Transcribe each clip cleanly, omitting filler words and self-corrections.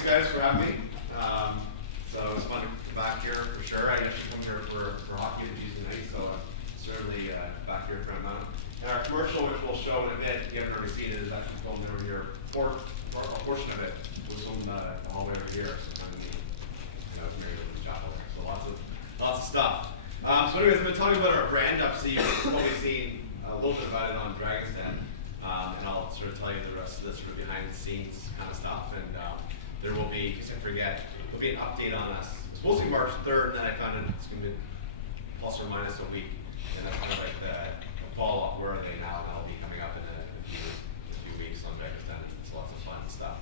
thanks guys for having me. So it's fun to come back here for sure. I usually come here for hockey and Tuesday night, so certainly back here for a moment. And our commercial, which we'll show in a bit, if you haven't already seen it, is actually filmed over here. Or a portion of it was filmed the hallway over here. So kind of neat. It's married over the chapel there. So lots of stuff. So anyways, I've been talking about our brand up, so you've probably seen a little bit about it on Dragon's Den. And I'll sort of tell you the rest of the sort of behind the scenes kind of stuff. And there will be, just to forget, there'll be an update on us. It's supposed to be March 3rd, and then I found it's going to be plus or minus a week. And that's kind of like the follow-up, where are they now? And that'll be coming up in a few weeks on Dragon's Den. It's lots of fun stuff.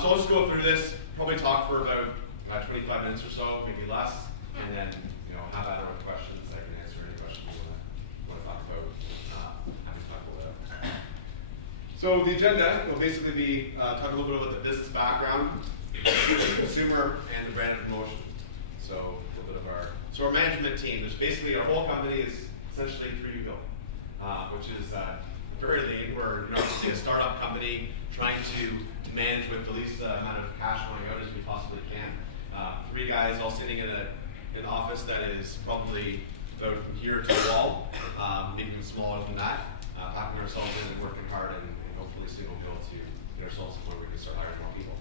So I'll just go through this, probably talk for about 25 minutes or so, maybe less, and then have at it with questions. I can answer any questions you want to talk about. Happy to talk about that. So the agenda will basically be talk a little bit about the business background, the consumer, and the brand promotion. So a little bit of our management team. There's basically our whole company is essentially 3 people, which is very lean. We're obviously a startup company trying to manage with the least amount of cash going out as we possibly can. 3 guys all sitting in an office that is probably about from here to the wall, maybe even smaller than that, packing ourselves in and working hard and hopefully soon we'll be able to get ourselves to the point where we can start hiring more people.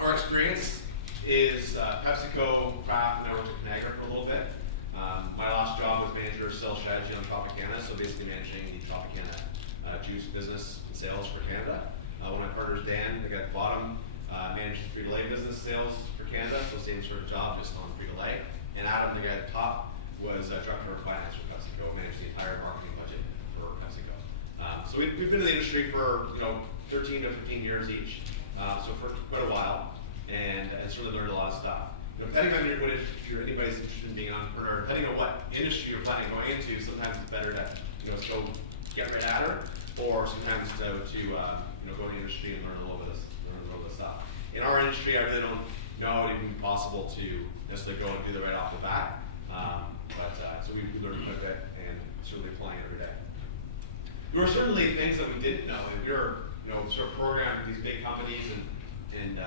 Our experience is PepsiCo, Kraft, and I worked at Niagara for a little bit. My last job was manager of sales strategy on Tropicana, so basically managing the Tropicana juice business and sales for Canada. One of my partners, Dan, the guy at the bottom, managed the Frito-Lay business sales for Canada, so same sort of job, just on Frito-Lay. And Adam, the guy at the top, was director of finance for PepsiCo, managed the entire marketing budget for PepsiCo. So we've been in the industry for 13 to 15 years each, so for quite a while, and certainly learned a lot of stuff. Depending on if you're anybody's interested in being an entrepreneur, depending on what industry you're planning on going into, sometimes it's better to go get right at her, or sometimes to go in the industry and learn a little bit of stuff. In our industry, I really don't know it would be possible to necessarily go and do that right off the bat. So we learned quite a bit and certainly applying it every day. There were certainly things that we didn't know. If you're sort of programmed with these big companies and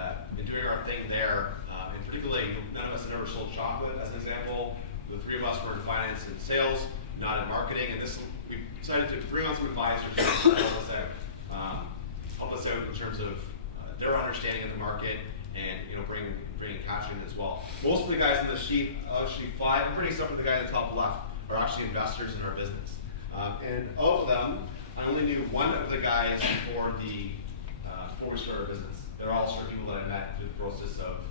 doing our thing there, and particularly none of us had ever sold chocolate, as an example. The 3 of us were in finance and sales, not in marketing, and we decided to bring on some advisors to help us out in terms of their understanding of the market and bringing cash in as well. Most of the guys on the sheet, sheet 5, including some of the guy at the top left, are actually investors in our business. And of them, I only knew one of the guys before we started our business. They're all sort of people that I met through the process of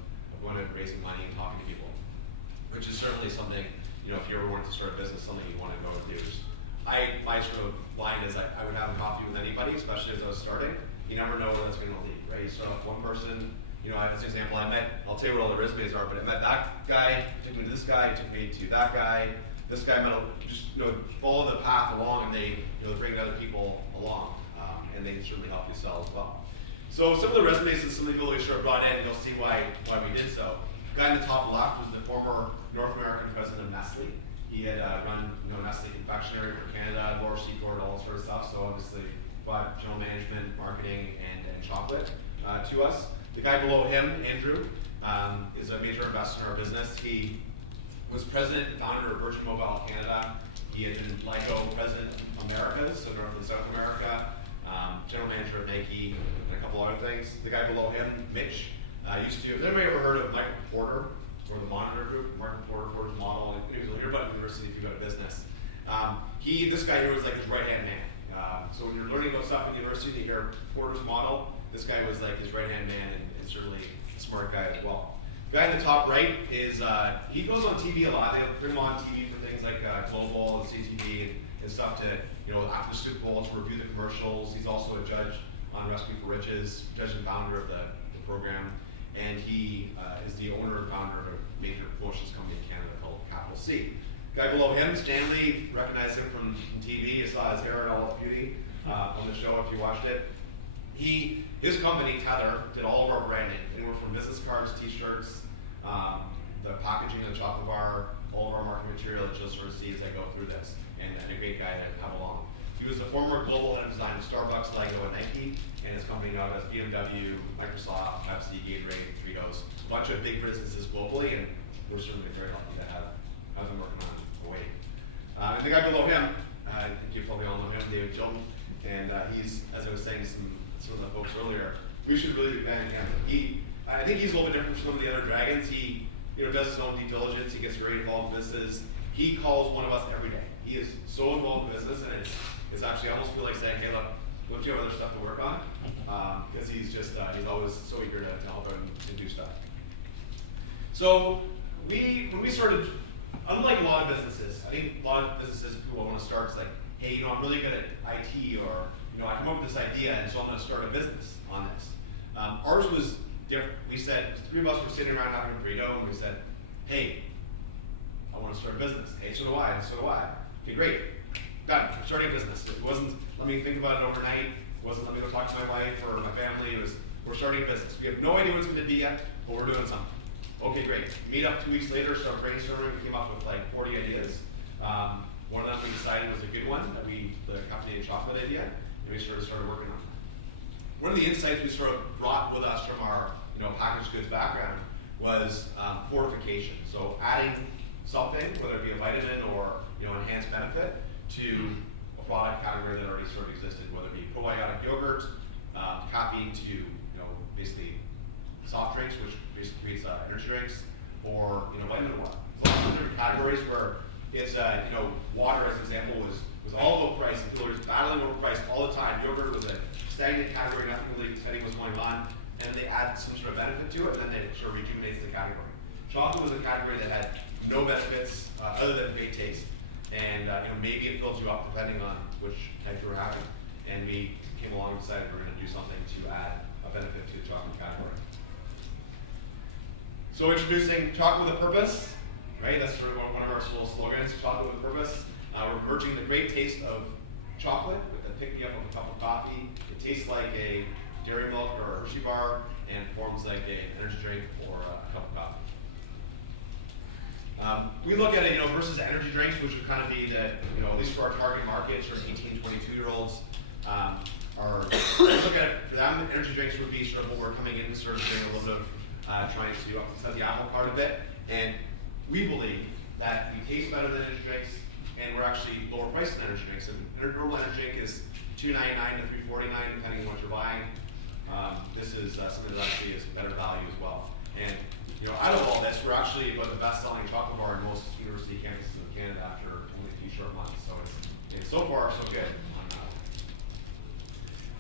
going and raising money and talking to people, which is certainly something, if you ever wanted to start a business, something you want to go and do. My sort of line is I would have a coffee with anybody, especially as I was starting. You never know where that's going to lead, right? You start off one person, as an example, I'll tell you what all the resumes are, but I met that guy, took me to this guy, took me to that guy. This guy met, just follow the path along, and they bring other people along, and they can certainly help you sell as well. So some of the resumes and some of the people we sort of brought in, you'll see why we did so. The guy in the top left was the former North American president of Nestle. He had run Nestle Confectionery for Canada, Lower Seaboard, all that sort of stuff. So obviously brought general management, marketing, and chocolate to us. The guy below him, Andrew, is a major investor in our business. He was president and founder of Virgin Mobile Canada. He had been LICO president of Americas, so North and South America, general manager of Nike, and a couple other things. The guy below him, Mitch, has anybody ever heard of Michael Porter or the Monitor Group? Michael Porter's model. He was here about university if you go to business. This guy here was like his right-hand man. So when you're learning about stuff in university, you hear Porter's model. This guy was like his right-hand man and certainly a smart guy as well. The guy in the top right is, he goes on TV a lot. They bring him on TV for things like Global and CTV and stuff to, after the Super Bowl to review the commercials. He's also a judge on Recipe for Riches, judge and founder of the program. And he is the owner and founder of a major promotions company in Canada called Capital C. The guy below him, Stanley, recognized him from TV. You saw his hair in all its beauty on the show if you watched it. His company, Tether, did all of our branding. Anywhere from business cards, t-shirts, the packaging of the chocolate bar, all of our marketing material that you'll sort of see as I go through this. And a great guy to have along. He was the former global head of design of Starbucks, Lego, and Nike, and his company now has BMW, Microsoft, Pepsi, Gatorade, Fritos, a bunch of big businesses globally, and we're certainly very lucky to have them working on Hawaii. And the guy below him, I think you probably all know him, David Chilton, and he's, as I was saying to some of the folks earlier, we should really be banning him. I think he's a little bit different from some of the other dragons. He does his own due diligence, he gets very involved in businesses. He calls one of us every day. He is so involved in business, and it's actually, I almost feel like saying, hey, look, don't you have other stuff to work on? Because he's just, he's always so eager to help and do stuff. So when we started, unlike a lot of businesses, I think a lot of businesses, people want to start, it's like, hey, I'm really good at IT, or, I come up with this idea, and so I'm going to start a business on this. Ours was different. We said, three of us were sitting around having a burrito, and we said, hey, I want to start a business. Hey, so do I, and so do I. Okay, great. Done. We're starting a business. It wasn't, let me think about it overnight. It wasn't, let me go talk to my wife or my family. It was, we're starting a business. We have no idea what it's going to be yet, but we're doing something. Okay, great. Meet up 2 weeks later, start brainstorming. We came up with like 40 ideas. One of them we decided was a good one, that the caffeinated chocolate idea, and we started working on that. One of the insights we sort of brought with us from our packaged goods background was fortification. So adding something, whether it be a vitamin or enhanced benefit, to a product category that already sort of existed, whether it be probiotic yogurt, caffeine to basically soft drinks, which basically creates energy drinks, or vitamin water. So lots of different categories where it's water, as an example, was all about price, and people were just battling over price all the time. Yogurt was a stagnant category, nothing really exciting was going on, and they add some sort of benefit to it, and then it sort of rejuvenates the category. Chocolate was a category that had no benefits other than great taste, and maybe it fills you up depending on which type you were having. And we came along and decided we're going to do something to add a benefit to the chocolate category. So introducing chocolate with a purpose, right? That's sort of one of our slogans, chocolate with a purpose. We're merging the great taste of chocolate with the pick-me-up of a cup of coffee. It tastes like a dairy milk or a Hershey bar, and forms like an energy drink or a cup of coffee. We look at it, versus energy drinks, which would kind of be that, at least for our target market, sort of 18, 22-year-olds, look at it for them, energy drinks would be sort of what we're coming in, sort of doing a little bit of trying to upset the apple cart a bit. And we believe that we taste better than energy drinks, and we're actually lower priced than energy drinks. So a normal energy drink is $2.99 to $3.49, depending on what you're buying. This is something that actually is better value as well. And out of all this, we're actually about the best-selling chocolate bar in most university campuses in Canada after only a few short months. So it's so far so good on that.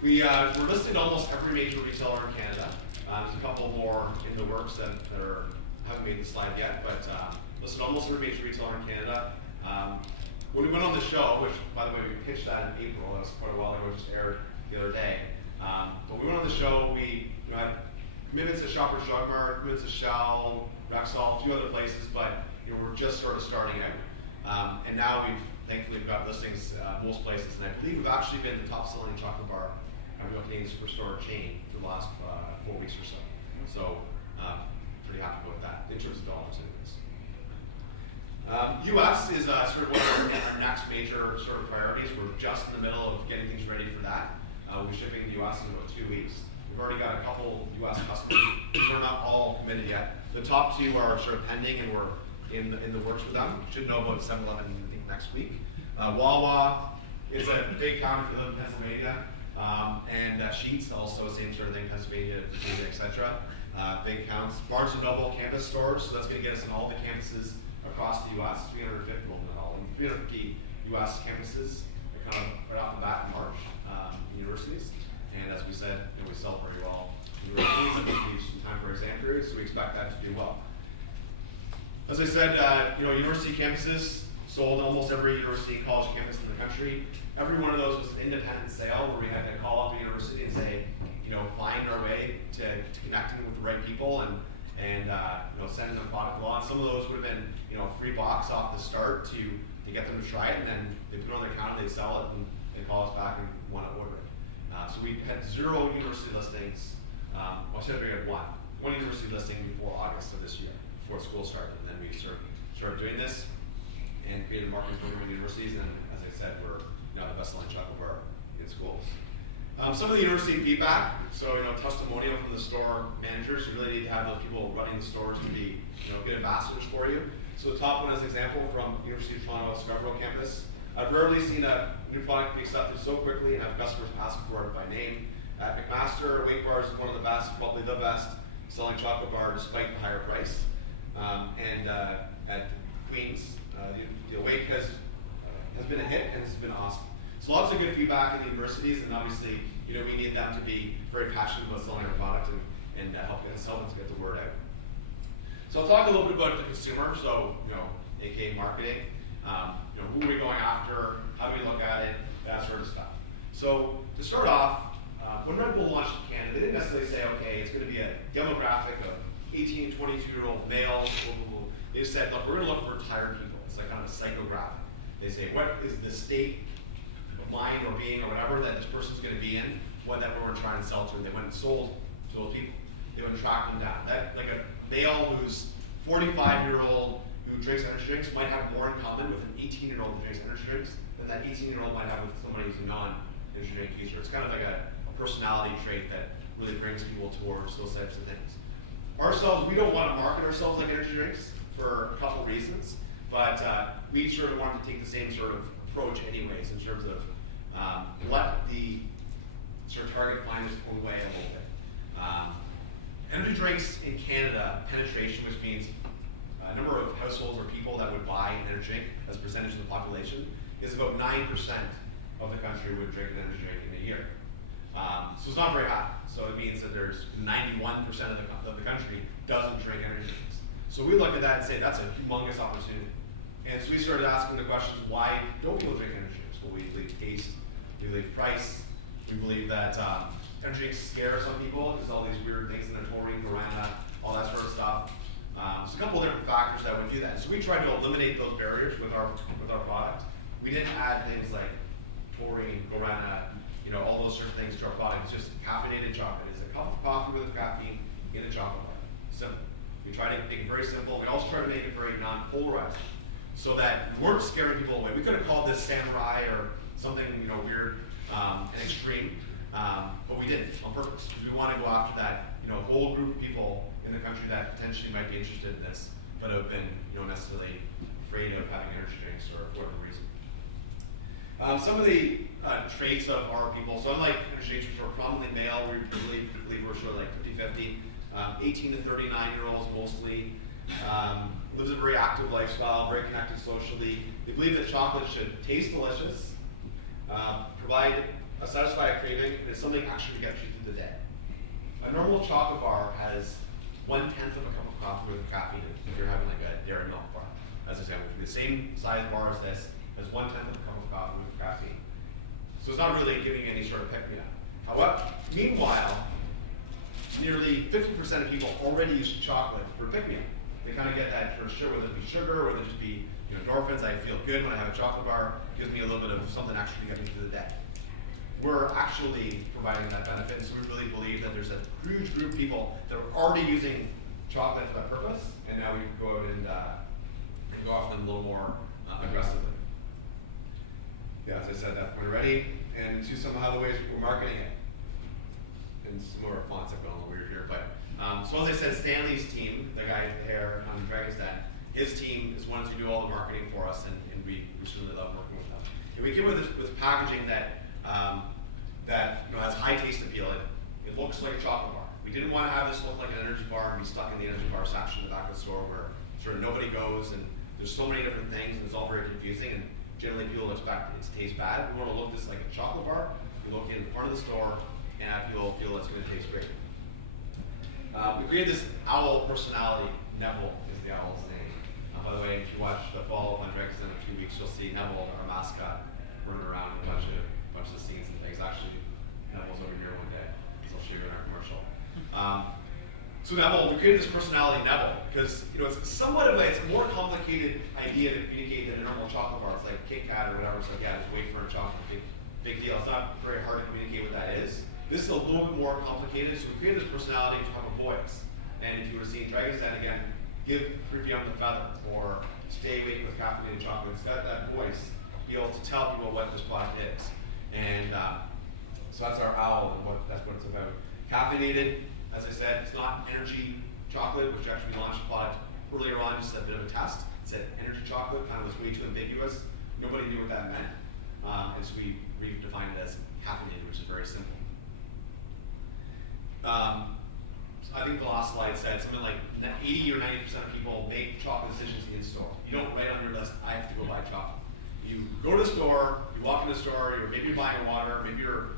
We're listed almost every major retailer in Canada. There's a couple more in the works that haven't made the slide yet, but listed almost every major retailer in Canada. When we went on the show, which by the way we pitched that in April, that was quite a while ago, just aired the other day. But we went on the show, we had commitments to Shoppers Drug Mart, commitments to Shell, Rexall, a few other places, but we're just sort of starting out. And now thankfully we've got listings most places, and I believe we've actually been the top selling chocolate bar Canadian superstore chain for the last 4 weeks or so. So pretty happy with that, in terms of dollars anyways. US is sort of one of our next major sort of priorities. We're just in the middle of getting things ready for that. We'll be shipping to the US in about 2 weeks. We've already got a couple US customers. We're not all committed yet. The top two are sort of pending, and we're in the works with them. Should know about 7-Eleven, I think, next week. Wawa is a big counter if you live in Pennsylvania. And Sheets, also same sort of thing, Pennsylvania, Virginia, etc. Big counts. Barnes & Noble campus stores, so that's going to get us in all the campuses across the U.S. 350, well, not all, 350 U.S. campuses, kind of right off the bat in March, universities. And as we said, we sell very well. Universities, we need some time for exam periods, so we expect that to do well. As I said, university campuses sold almost every university and college campus in the country. Every one of those was an independent sale where we had to call up the university and say, find our way to connecting with the right people and sending them product along. Some of those would have been free box off the start to get them to try it, and then they put it on their counter, they sell it, and they call us back and want to order it. So we had 0 university listings. We had one university listing before August of this year, before school started, and then we started doing this and created a marketing program with universities, and as I said, we're now the best-selling chocolate bar in schools. Some of the university feedback, so testimonial from the store managers. You really need to have those people running the stores to be good ambassadors for you. So the top one is an example from University of Toronto Scarborough campus. I've rarely seen a new product be accepted so quickly and have customers ask for it by name. At McMaster, Wake Bars is one of the best, probably the best selling chocolate bar despite the higher price. And at Queens, the Wake has been a hit and it's been awesome. So lots of good feedback in the universities, and obviously, we need them to be very passionate about selling our product and help us help them to get the word out. So I'll talk a little bit about the consumer, so aka marketing. Who are we going after? How do we look at it? That sort of stuff. So to start off, when Red Bull launched in Canada, they didn't necessarily say, okay, it's going to be a demographic of 18 to 22-year-old males. They said, look, we're going to look for retired people. It's like kind of a psychographic. They say, what is the state of mind or being or whatever that this person's going to be in, what that we're trying to sell to. They went and sold to those people. They went and tracked them down. That, like a male who's 45-year-old who drinks energy drinks might have more in common with an 18-year-old who drinks energy drinks than that 18-year-old might have with somebody who's a non-energy drink user. It's kind of like a personality trait that really brings people towards those types of things. Ourselves, we don't want to market ourselves like energy drinks for a couple reasons, but we sort of wanted to take the same sort of approach anyways in terms of let the sort of target find its own way a little bit. Energy drinks in Canada, penetration, which means number of households or people that would buy an energy drink as a percentage of the population, is about 9% of the country would drink an energy drink in a year. So it's not very high. So it means that there's 91% of the country doesn't drink energy drinks. So we look at that and say that's a humongous opportunity. And so we started asking the questions, why don't people drink energy drinks? Well, we believe taste, we believe price, we believe that energy drinks scare some people. There's all these weird things in there, taurine, guarana, all that sort of stuff. So a couple of different factors that would do that. So we tried to eliminate those barriers with our product. We didn't add things like taurine, guarana, all those sort of things to our product. It's just caffeinated chocolate. It's a cup of coffee with caffeine in a chocolate bar. Simple. We try to make it very simple. We also try to make it very non-polarizing, so that we weren't scaring people away. We could have called this samurai or something weird and extreme, but we didn't on purpose, because we want to go after that whole group of people in the country that potentially might be interested in this, but have been necessarily afraid of having energy drinks or for whatever reason. Some of the traits of our people, so unlike energy drinks, which are prominently male, we really believe we're sort of like 50-50. 18 to 39-year-olds mostly, lives a very active lifestyle, very connected socially. They believe that chocolate should taste delicious, provide a satisfying craving, and it's something actually to get you through the day. A normal chocolate bar has 1/10 of a cup of coffee with caffeine if you're having like a dairy milk bar. As I said, the same size bar as this has 1/10 of a cup of coffee with caffeine. So it's not really giving any sort of pick-me-up. However, meanwhile, nearly 50% of people already use chocolate for pick-me-up. They kind of get that sort of sugar, whether it be sugar or whether it just be endorphins. I feel good when I have a chocolate bar. It gives me a little bit of something actually to get me through the day. We're actually providing that benefit, so we really believe that there's a huge group of people that are already using chocolate for that purpose, and now we can go out and go after them a little more aggressively. Yeah, as I said that point already, and to some of the ways we're marketing it. And some of our fonts have gone a little weird here, but so as I said, Stanley's team, the guy with the hair on Dragon's Den, his team is ones who do all the marketing for us, and we certainly love working with them. And we came with packaging that has high taste appeal. It looks like a chocolate bar. We didn't want to have this look like an energy bar and be stuck in the energy bar section in the back of the store where sort of nobody goes, and there's so many different things, and it's all very confusing, and generally people expect it to taste bad. We want to look this like a chocolate bar. We look in front of the store and have people feel it's going to taste great. We created this owl personality. Neville is the owl's name. By the way, if you watch the follow-up on Dragon's Den in a few weeks, you'll see Neville, our mascot, running around in a bunch of the scenes and things. Actually, Neville's over here one day, so I'll show you in our commercial. So Neville, we created this personality Neville because it's somewhat of it's a more complicated idea to communicate than a normal chocolate bar. It's like Kit Kat or whatever. It's like, yeah, just wait for a chocolate. Big deal. It's not very hard to communicate what that is. This is a little bit more complicated, so we created this personality to have a voice. And if you were seeing Dragon's Den again, give creepy on the feather or stay awake with caffeinated chocolate. It's got that voice be able to tell people what this product is. And so that's our owl, and that's what it's about. Caffeinated, as I said, it's not energy chocolate, which actually we launched a product earlier on, just a bit of a test. It said energy chocolate, kind of was way too ambiguous. Nobody knew what that meant. And so we redefined it as caffeinated, which is very simple. I think the last slide said something like 80 or 90% of people make chocolate decisions in store. You don't write on your list, I have to go buy chocolate. You go to the store, you walk in the store, maybe you're buying water, maybe you're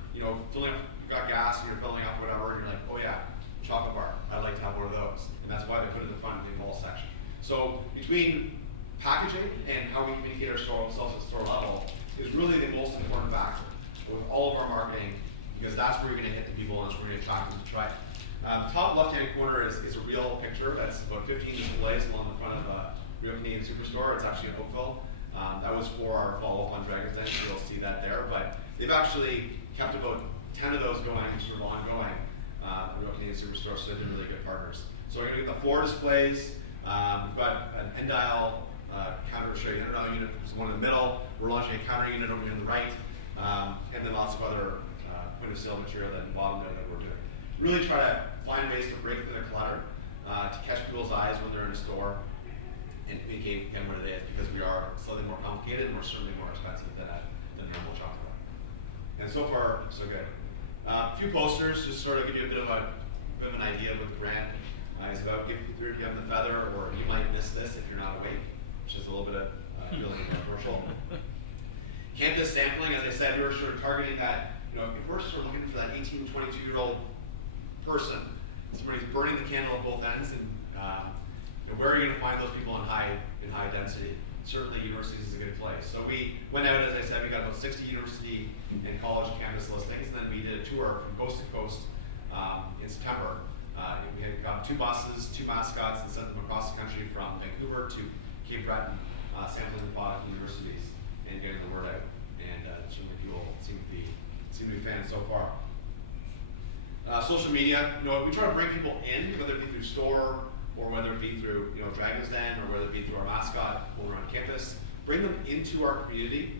filling up, you've got gas and you're filling up whatever, and you're like, oh yeah, chocolate bar, I'd like to have one of those. And that's why they put it in the front in the wall section. So between packaging and how we communicate ourselves at store level is really the most important factor with all of our marketing, because that's where you're going to hit the people and that's where you're going to attract them to try it. Top left-hand corner is a real picture. That's about 15 displays along the front of a Real Canadian Superstore. It's actually in Oakville. That was for our follow-up on Dragon's Den, so you'll see that there. But they've actually kept about 10 of those going, sort of ongoing, Real Canadian Superstore, so they've been really good partners. So we're going to get the 4 displays. We've got an end-dial counter to show you. An end-dial unit is the one in the middle. We're launching a counter unit over here on the right, and then lots of other point-of-sale material at the bottom there that we're doing. Really try to find ways to break through the clutter, to catch people's eyes when they're in a store, and communicate again what it is, because we are slightly more complicated and we're certainly more expensive than normal chocolate. And so far, so good. A few posters, just sort of give you a bit of an idea of what the brand is about. If you have the feather, or you might miss this if you're not awake, which is a little bit of feeling in the commercial. Campus sampling, as I said, we were sort of targeting that, if we're sort of looking for that 18, 22-year-old person, somebody who's burning the candle at both ends, and where are you going to find those people in high density? Certainly, universities is a good place. So we went out, as I said, we got about 60 university and college campus listings, and then we did a tour from coast to coast in September. We had got 2 buses, 2 mascots, and sent them across the country from Vancouver to Cape Breton, sampling the product in universities and getting the word out. And certainly people seem to be fans so far. Social media, we try to bring people in, whether it be through store or whether it be through Dragon's Den, or whether it be through our mascot when we're on campus. Bring them into our community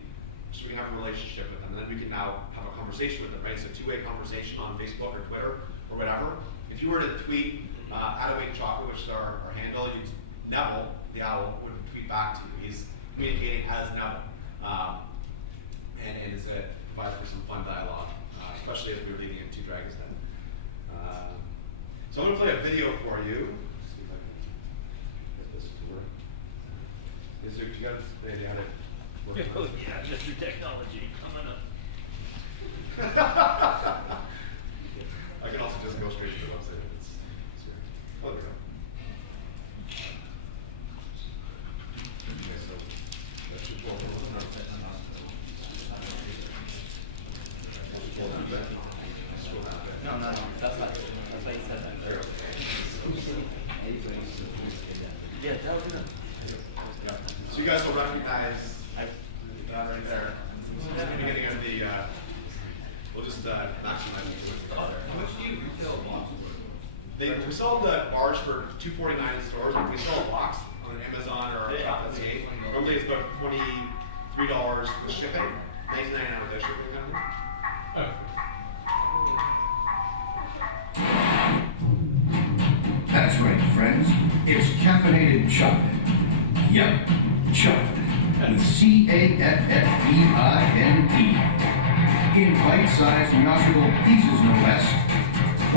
so we can have a relationship with them, and then we can now have a conversation with them, right? So 2-way conversation on Facebook or Twitter or whatever. If you were to tweet @awake chocolate, which is our handle, Neville, the owl, would tweet back to you. He's communicating as Neville. And it provides for some fun dialogue, especially as we're leading into Dragon's Den. So I'm going to play a video for you. Let's see if I can get this to work. You got an idea how to work on it? Yeah, Mr. Technology, coming up. I can also just go straight to the website if it's here. Oh, there we go. Okay, so that should pull that back. No, that's not good. That's why you said that. There we go. Yeah, that was good. Yeah. So you guys will recognize that right there. This is the beginning of the, we'll just maximize it. How much do you retail boxes? We sell the bars for $2.49 in stores, but we sell a box on Amazon or Appleby. Normally it's about $23 with shipping, $99 with shipping. That's right, friends. It's caffeinated chocolate. Yep, chocolate. With C-A-F-F-E-I-N-E. In bite-sized, notchable pieces, no less.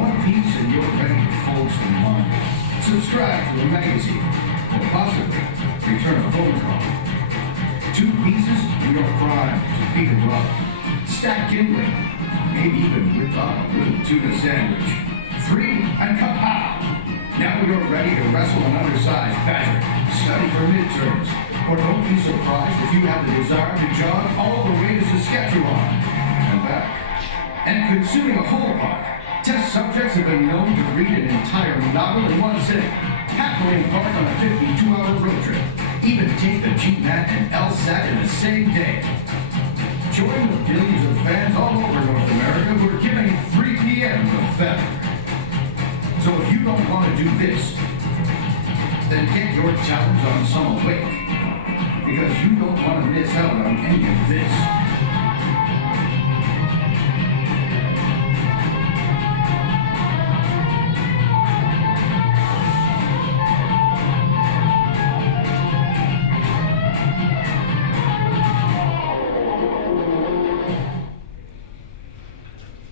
One piece and you're ready to fold some laundry. Subscribe to a magazine, or possibly return a phone call. 2 pieces and you're primed to beat a rug. Stack kindling. Maybe even whip up a little tuna sandwich. 3 and kapow! Now you're ready to wrestle an undersized badger, study for midterms, or don't be surprised if you have the desire to jog all the way to Saskatchewan and back. And consuming a whole part, test subjects have been known to read an entire novel in one sitting, happily embark on a 52-hour road trip, even take the GMAT and LSAT in the same day. Join the billions of fans all over North America who are giving 3 p.m. the feather. So if you don't want to do this, then get your talents on some awake. because you don't want to miss out on any of this.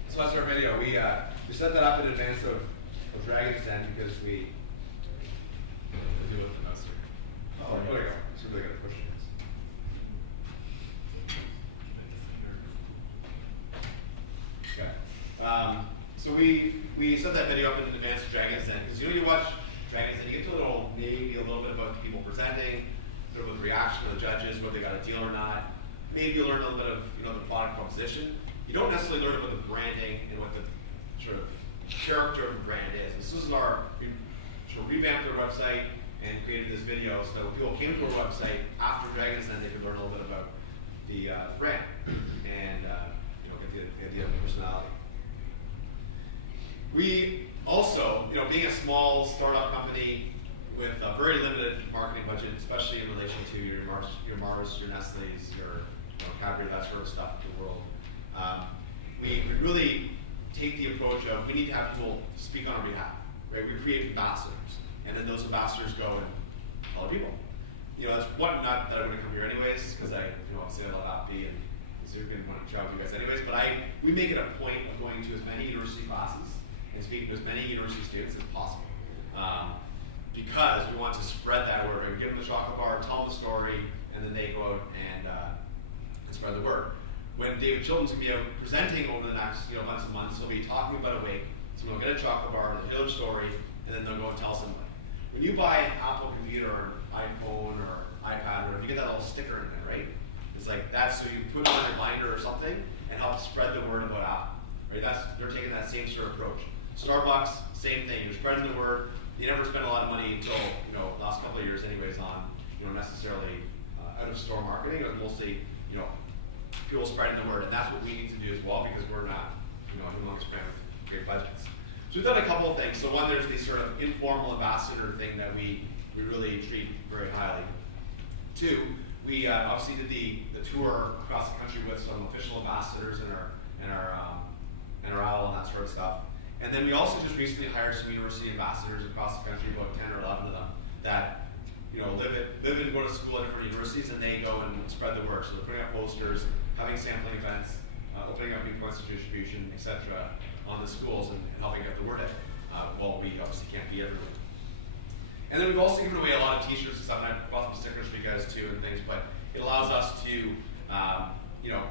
So that's our video. We set that up in advance of Dragon's Den because we do it with the mouse here. Oh, there we go. It's really gonna push this. Okay. So we set that video up in advance of Dragon's Den because you watch Dragon's Den, you get to maybe a little bit about the people presenting, a bit of the reaction of the judges, whether they got a deal or not. Maybe you learn a little bit of the product proposition. You don't necessarily learn about the branding and what the sort of character of the brand is. This is we sort of revamped our website and created this video so that when people came to our website after Dragon's Den, they could learn a little bit about the brand and get the idea of the personality. We also, being a small startup company with a very limited marketing budget, especially in relation to your Mars, your Nestle's, your Cadbury, that sort of stuff in the world. We really take the approach of we need to have people speak on our behalf, right? We create ambassadors, and then those ambassadors go and tell other people. That's one, not that I'm going to come here anyways, because obviously I love Appleby and so you're going to want to travel with you guys anyways, but we make it a point of going to as many university classes and speaking to as many university students as possible. Because we want to spread that word, right? Give them the chocolate bar, tell them the story, and then they go out and spread the word. When David Chilton's going to be presenting over the next months and months, he'll be talking about a week. Someone will get a chocolate bar, they'll hear their story, and then they'll go and tell somebody. When you buy an Apple computer or an iPhone or iPad, or you get that little sticker in there, right? It's like that's so you put it on your binder or something and help spread the word about Apple. Right? They're taking that same sort of approach. Starbucks, same thing. You're spreading the word. You never spend a lot of money until the last couple of years, anyways, on necessarily out of store marketing. It was mostly people spreading the word, and that's what we need to do as well because we're not any longer spending great budgets. So we've done a couple of things. So one, there's this sort of informal ambassador thing that we really treat very highly. Two, we obviously did the tour across the country with some official ambassadors and our owl and that sort of stuff. And then we also just recently hired some university ambassadors across the country, about 10 or 11 of them, that live and go to school at different universities, and they go and spread the word. So they're putting up posters, having sampling events, opening up new points of distribution, etc., on the schools and helping get the word out. Well, we obviously can't be everywhere. And then we've also given away a lot of T-shirts and stuff, and I bought some stickers for you guys too and things. But it allows us to,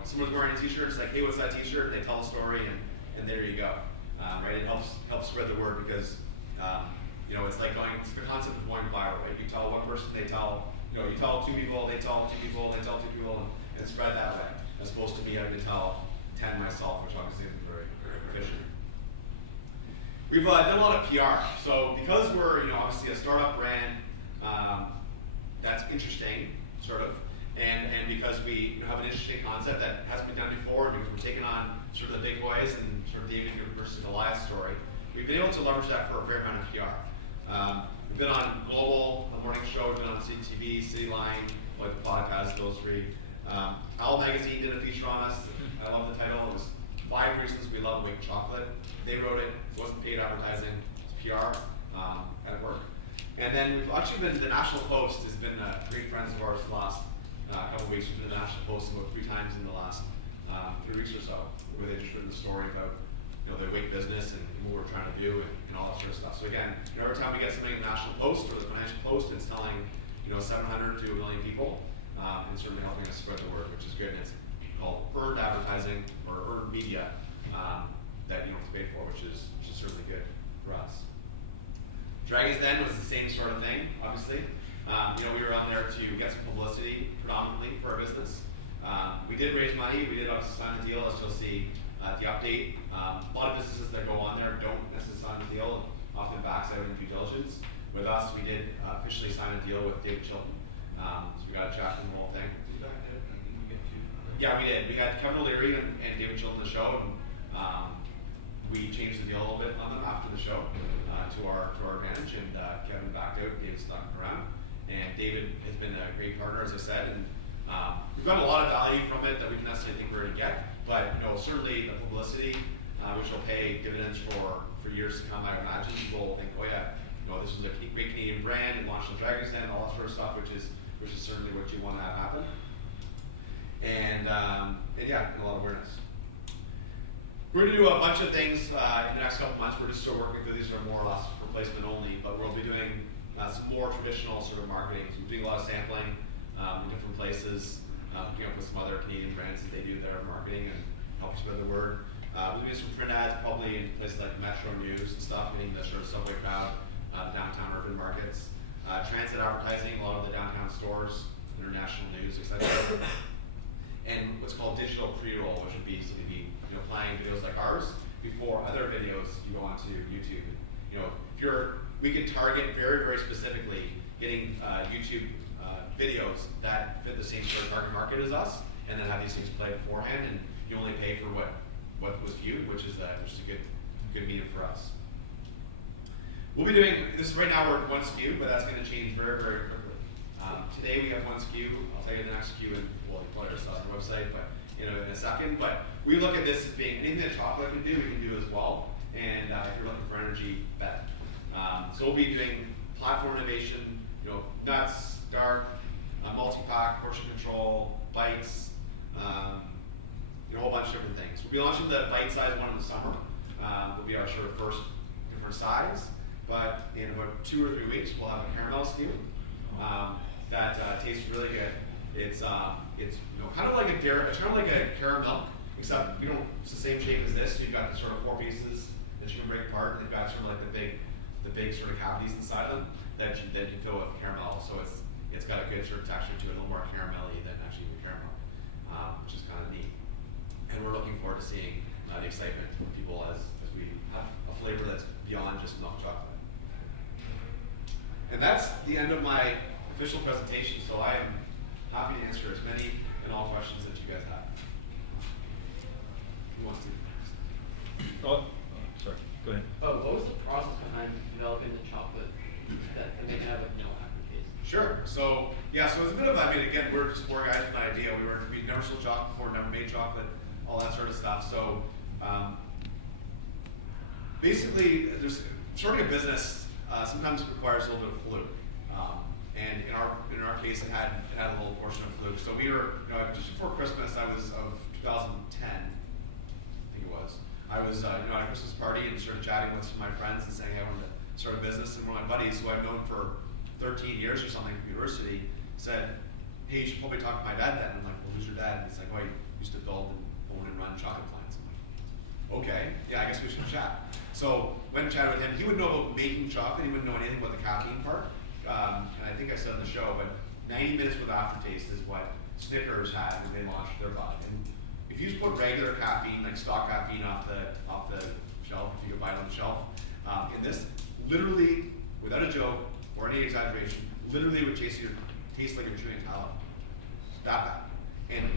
someone's wearing a T-shirt, it's like, hey, what's that T-shirt? And they tell the story, and there you go. Right? It helps spread the word because it's like it's the concept of going viral, right? You tell one person, they tell you tell two people, they tell two people, they tell two people, and spread that way. As opposed to me having to tell 10 myself, which obviously isn't very efficient. We've done a lot of PR. So because we're obviously a startup brand that's interesting, sort of, and because we have an interesting concept that hasn't been done before, because we're taking on sort of the big boys and sort of David versus Goliath story, we've been able to leverage that for a fair amount of PR. We've been on Global, the morning show, we've been on CTV, Cityline, like the podcast, those three. Alum magazine did a feature on us. I love the title. It was 5 reasons we love Wake Chocolate. They wrote it. It wasn't paid advertising. It's PR at work. And then we've actually been, the National Post has been great friends of ours the last couple of weeks. We've been to the National Post about 3 times in the last 3 weeks or so, where they just written the story about the Wake business and what we're trying to do and all that sort of stuff. So again, every time we get something in the National Post or the Financial Post, it's telling 700 to 1 million people, and certainly helping us spread the word, which is good. And it's called earned advertising or earned media that you don't have to pay for, which is certainly good for us. Dragon's Den was the same sort of thing, obviously. We were on there to get some publicity predominantly for our business. We did raise money. We did obviously sign the deal, as you'll see at the update. A lot of businesses that go on there don't necessarily sign the deal and often backs out in due diligence. With us, we did officially sign a deal with David Chilton. So we got a chat from the whole thing. Yeah, we did. We had Kevin O'Leary and David Chilton on the show, and we changed the deal a little bit on them after the show to our advantage, and Kevin backed out, David stuck around. And David has been a great partner, as I said, and we've got a lot of value from it that we didn't necessarily think we were going to get, but certainly the publicity, which will pay dividends for years to come. I imagine people will think, oh yeah, this is a great Canadian brand, and launched the Dragon's Den, all that sort of stuff, which is certainly what you want to have happen. And yeah, and a lot of awareness. We're going to do a bunch of things in the next couple months. We're just still working through these, are more or less replacement only, but we'll be doing some more traditional sort of marketing. So we're doing a lot of sampling in different places, hooking up with some other Canadian brands as they do their marketing and help spread the word. We'll do some print ads probably in places like Metro News and stuff, getting the sort of subway crowd, the downtown urban markets. Transit advertising, a lot of the downtown stores, international news, etc. And what's called digital pre-roll, which would be playing videos like ours before other videos you go onto YouTube. We can target very, very specifically getting YouTube videos that fit the same sort of target market as us, and then have these things played beforehand, and you only pay for what was viewed, which is a good medium for us. We'll be doing this right now. We're at one SKU, but that's going to change very, very quickly. Today we have one SKU. I'll tell you the next SKU, and we'll put it on our website, but in a second. But we look at this as being anything that chocolate can do, we can do as well. And if you're looking for energy, bet. So we'll be doing platform innovation, nuts, dark, multi-pack, portion control, bites, a whole bunch of different things. We'll be launching the bite-size one in the summer. Will be our sort of first different size. But in about 2 or 3 weeks, we'll have a caramel SKU that tastes really good. It's kind of like a caramel, except it's the same shape as this. You've got the sort of 4 pieces that you can break apart, and they've got sort of like the big sort of cavities inside them that you fill with caramel. So it's got a good sort of texture to it, a little more caramelly than actually the caramel, which is kind of neat. And we're looking forward to seeing the excitement from people as we have a flavor that's beyond just milk chocolate. And that's the end of my official presentation, so I am happy to answer as many and all questions that you guys have. Who wants to? Oh, sorry, go ahead. What was the process behind developing the chocolate that they can have no aftertaste? Sure. So it's a bit of, again, we're just 4 guys with an idea. We never sold chocolate before, never made chocolate, all that sort of stuff. So basically, starting a business sometimes requires a little bit of fluke. And in our case, it had a little portion of fluke. So we were, just before Christmas, of 2010, I think it was. I was at a Christmas party and sort of chatting with some of my friends and saying I wanted to start a business. And one of my buddies, who I've known for 13 years or something from university, said, "Hey, you should probably talk to my dad then." I'm like, "Well, who's your dad?" And he's like, "Oh, he used to build and own and run chocolate plants." I'm like, "Okay, yeah, I guess we should chat." So went and chatted with him. He would know about making chocolate. He wouldn't know anything about the caffeine part. And I think I said on the show, but 90 minutes with aftertaste is what Snickers had when they launched their product. And if you just put regular caffeine, like stock caffeine off the shelf, if you could buy it on the shelf, in this, literally, without a joke or any exaggeration, literally would taste like you're chewing tallow. That bad. And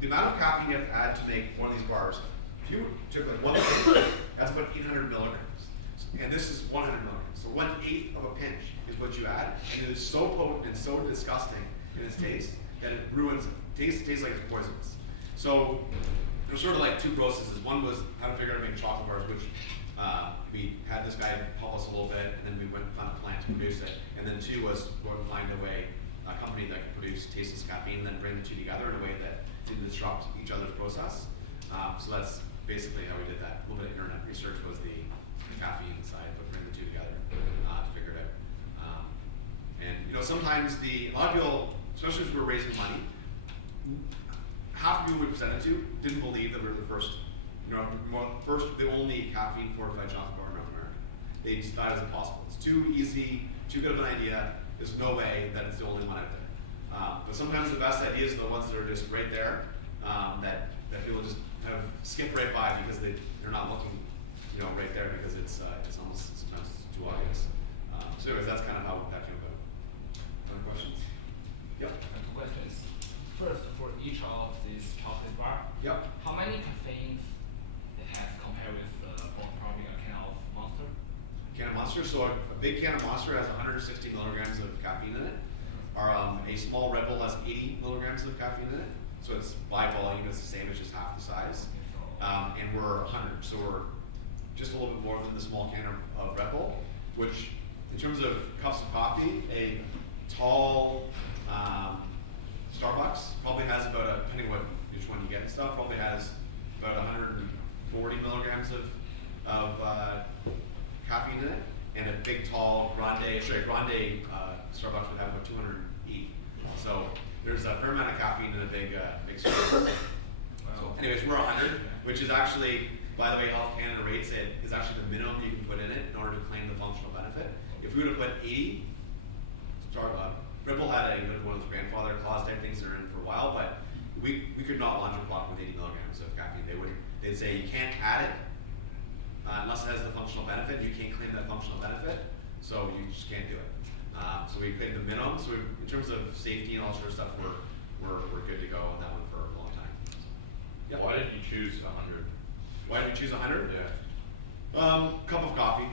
the amount of caffeine you have to add to make one of these bars, if you took like 1 pinch, that's about 800 milligrams. And this is 100 milligrams. So 1/8 of a pinch is what you add. And it is so potent and so disgusting in its taste that it ruins it. Tastes like it's poisonous. So there's sort of like 2 processes. One was how to figure out how to make chocolate bars, which we had this guy help us a little bit, and then we went and found a plant to produce it. And then 2 was go and find a company that could produce tasteless caffeine, and then bring the 2 together in a way that didn't disrupt each other's process. So that's basically how we did that. A little bit of internet research was the caffeine side, but bring the 2 together to figure it out. And sometimes a lot of people, especially as we were raising money, half of people we presented to didn't believe that we were the first, the only caffeine fortified chocolate bar in North America. They just thought it was impossible. It's too easy, too good of an idea. There's no way that it's the only one out there. But sometimes the best ideas are the ones that are just right there, that people just kind of skip right by because they're not looking, right there because it's almost sometimes too obvious. So anyways, that's kind of how that came about. Other questions? Yep. Questions. First, for each of these chocolate bar, Yep. how many caffeines it has compared with probably a can of Monster? Can of Monster. So a big can of Monster has 160 milligrams of caffeine in it. A small Red Bull has 80 milligrams of caffeine in it, so it's by volume, it's the same, it's just half the size. And we're 100, so we're just a little bit more than the small can of Red Bull, which in terms of cups of coffee, a tall Starbucks probably has about, depending what which one you get and stuff, probably has about 140 milligrams of caffeine in it, and a big tall grande Starbucks would have about 280. So there's a fair amount of caffeine in a big Starbucks. So anyways, we're 100, which is actually, by the way, Health Canada rates it is actually the minimum you can put in it in order to claim the functional benefit. If we would have put 80, Ripple had one of those grandfather clause type things that are in for a while, but we could not launch a clock with 80 milligrams of caffeine. They'd say you can't add it unless it has the functional benefit. You can't claim that functional benefit, so you just can't do it. So we claim the minimum. So in terms of safety and all sort of stuff, we're good to go on that one for a long time. Yep. Why did you choose 100? Why did we choose 100? Yeah. Cup of coffee.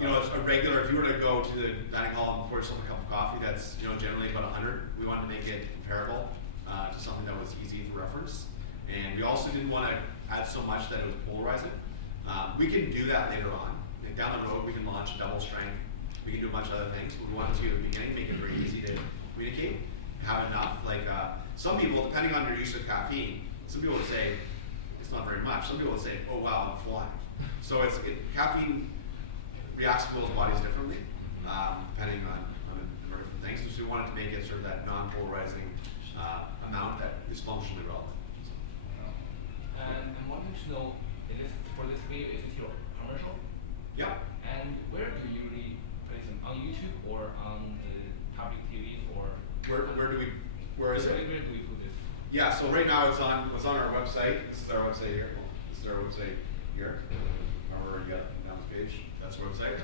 You know, it's a regular, if you were to go to the dining hall and pour yourself a cup of coffee, that's, you know, generally about 100. We wanted to make it comparable to something that was easy for reference. And we also didn't want to add so much that it was polarizing. We can do that later on. Like down the road, we can launch a double strength. We can do a bunch of other things. But we wanted to, at the beginning, make it very easy to communicate. Have enough. Like some people, depending on your use of caffeine, some people would say, it's not very much. Some people would say, oh wow, I'm flying. So caffeine reacts to people's bodies differently, depending on different things. So we wanted to make it sort of that non-polarizing amount that is functionally relevant. And I'm wanting to know, for this video, is this your commercial? Yeah. And where do you usually place them? On YouTube or on the public TV or? Where is it? Where do we put this? Yeah, so right now it's on our website. This is our website here. This is our website here. Remember, you got it down the page. That's our website.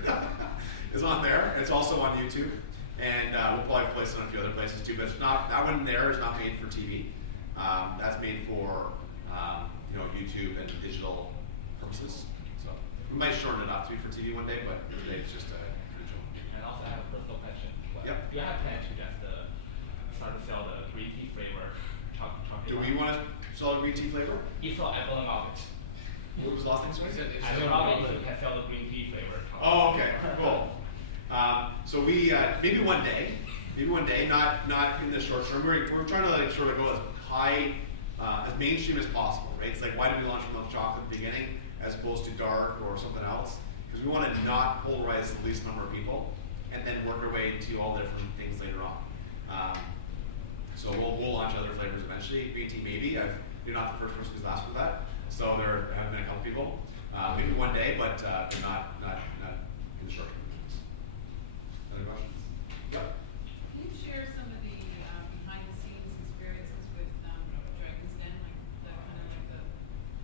It's on there. It's also on YouTube, and we'll probably place it on a few other places too. But it's not, that one there is not made for TV. That's made for YouTube and digital purposes. So we might shorten it up to be for TV one day, but today it's just a digital. And also, I have a personal question. Yep. Do you have plans to just start to sell the green tea flavor chocolate? Do we want to sell a green tea flavor? If so, I will love it. What was the last thing, sorry? I will love it if you can sell the green tea flavor. Oh, okay, cool. So we maybe one day, not in the short term. We're trying to sort of go as high, as mainstream as possible, right? It's like, why did we launch milk chocolate at the beginning as opposed to dark or something else? Because we want to not polarize the least number of people, and then work our way to all different things later on. So we'll launch other flavors eventually. Green tea maybe. You're not the first person who's asked for that. So there have been a couple people. Maybe one day, but not in the short term. Other questions? Yep. Can you share some of the behind-the-scenes experiences with Dragon's Den, like the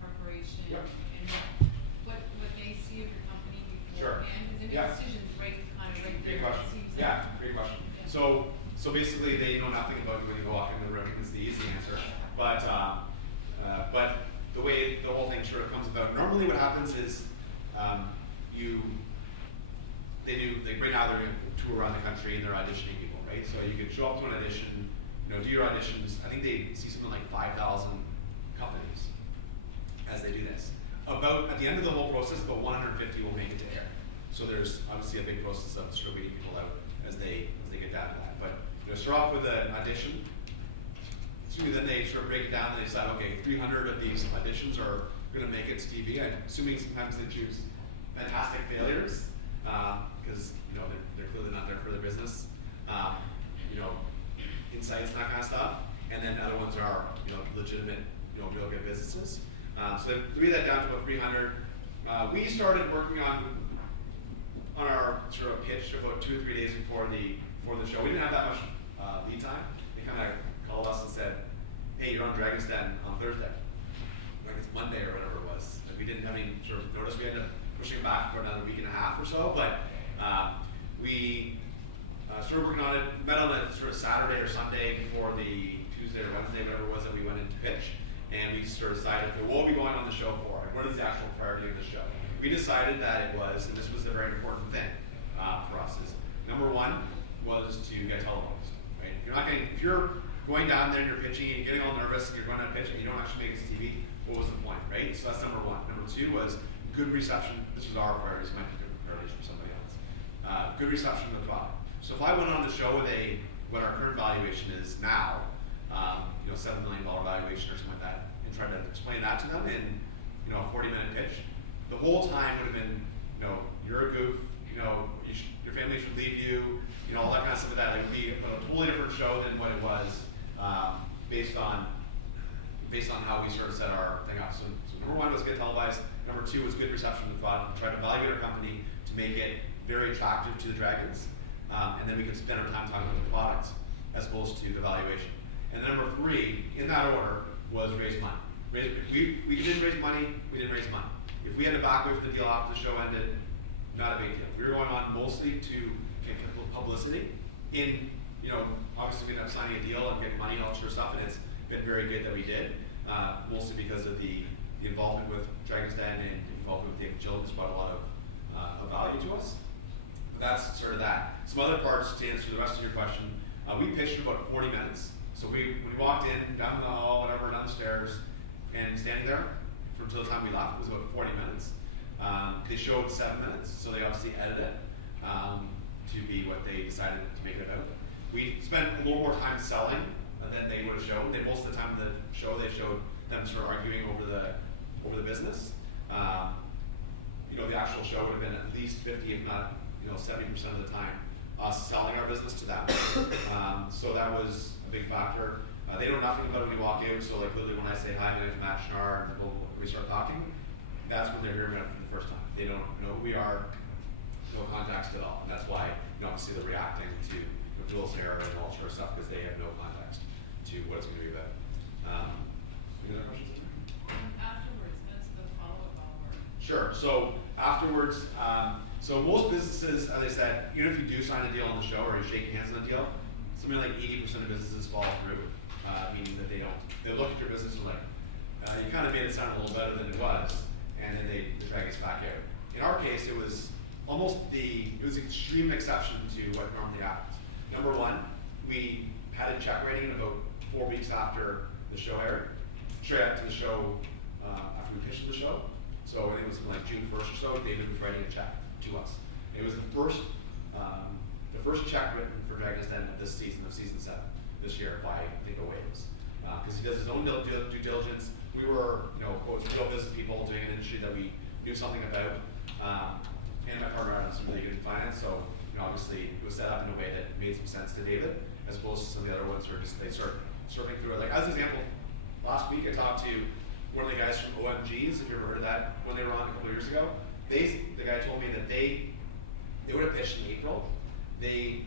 preparation Yep. and what they see of your company Sure. beforehand? Because any Yeah. decisions right there. Great it question. seems Yeah, like. great question. Yeah. So basically, they know nothing about you when you go walk in the room. Is the easy answer. But the way the whole thing sort of comes about. Normally, what happens is right now they're going to tour around the country and they're auditioning people, right? So you could show up to an audition, do your auditions. I think they see something like 5,000 companies as they do this. At the end of the whole process, about 150 will make it to air. So there's obviously a big process of sort of weeding people out as they get down to that. But start off with an audition. Then they sort of break it down and they decide, okay, 300 of these auditions are going to make it to TV. I'm assuming sometimes they choose fantastic failures because they're clearly not there for their business. Insights and that kind of stuff. And then other ones are legitimate, real good businesses. So then we get that down to about 300. We started working on our sort of pitch about 2 or 3 days before the show. We didn't have that much lead time. They kind of called us and said, hey, you're on Dragon's Den on Thursday. Like it's Monday or whatever it was. And we didn't have any sort of notice. We ended up pushing it back for another week and a half or so. But we started working on it, met on a sort of Saturday or Sunday before the Tuesday or Wednesday, whatever it was that we went into pitch. And we sort of decided, okay, what are we going on the show for? Like, what is the actual priority of the show? We decided that it was, and this was the very important thing for us, is number one was to get televised. Right? If you're if you're going down there and you're pitching and you're getting all nervous and you're going to pitch and you don't actually make it to TV, what was the point, right? So that's number one. Number two was good reception. This was our priorities, might be different priorities for somebody else. Good reception of the product. So if I went on the show with what our current valuation is now, $7 million valuation or something like that, and tried to explain that to them in, a 40-minute pitch, the whole time would have been, you're a goof, your family should leave you, all that kind of stuff like that. It would be a totally different show than what it was, based on how we sort of set our thing up. So number one was get televised. Number two was good reception of the product. Try to evaluate our company to make it very attractive to the Dragons, and then we could spend our time talking about the product as opposed to the valuation. And then number three, in that order, was raise money. We didn't raise money. We didn't raise money. If we had to back away from the deal after the show ended, not a big deal. We were going on mostly to get publicity. Obviously we ended up signing a deal and getting money and all sort of stuff, and it's been very good that we did, mostly because of the involvement with Dragon's Den and involvement with David Children's brought a lot of value to us. But that's sort of that. Some other parts to answer the rest of your question. We pitched in about 40 minutes. So we walked in, down the hall, whatever, down the stairs, and standing there until the time we left was about 40 minutes. They showed 7 minutes, so they obviously edited it to be what they decided to make it about. We spent a little more time selling than they would have shown. Most of the time in the show, they showed them sort of arguing over the business. The actual show would have been at least 50, if not 70% of the time, us selling our business to them. So that was a big factor. They know nothing about it when we walk in, so like literally when I say hi, my name's Matt Schnarr, and we start talking, that's when they're hearing it for the first time. They don't know who we are, no context at all, and that's why obviously they're reacting to Bill's hair and all sort of stuff because they have no context to what it's going to be about. Any other questions? Afterwards, that's the follow-up hour. Sure. So afterwards, so most businesses, as I said, even if you do sign a deal on the show or you shake hands on a deal, something like 80% of businesses fall through, meaning that they look at your business and like, you kind of made it sound a little better than it was, and then they drag us back out. In our case, it was extreme exception to what normally happens. Number one, we had a check writing about 4 weeks after the show aired, straight after the show, after we pitched the show. So it was like June 1st or so, David was writing a check to us. It was the first check written for Dragon's Den of this season, of season 7, this year by, I think, Waves. Because he does his own due diligence. We were, quote, real business people doing an industry that we knew something about. And my partner had some really good in finance, so obviously it was set up in a way that made some sense to David, as opposed to some of the other ones who are just, they start surfing through it. Like, as an example, last week I talked to one of the guys from OMGs, if you ever heard of that, when they were on a couple of years ago. The guy told me that they would have pitched in April. They